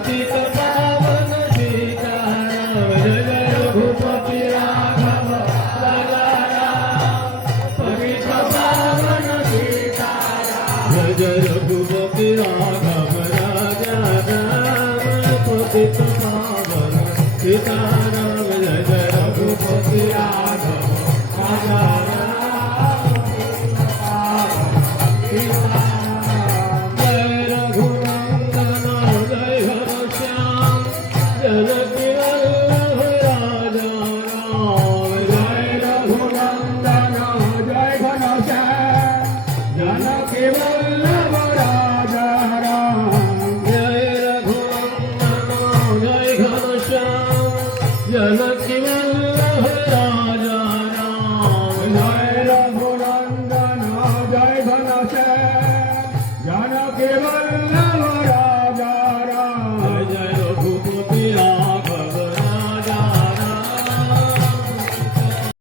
पतित पावन सीताराम जय जय रघुपति राघव राजा राम पतित पावन सीताराम जय जय रघुपति राघव राजा राम पतित पावन सीताराम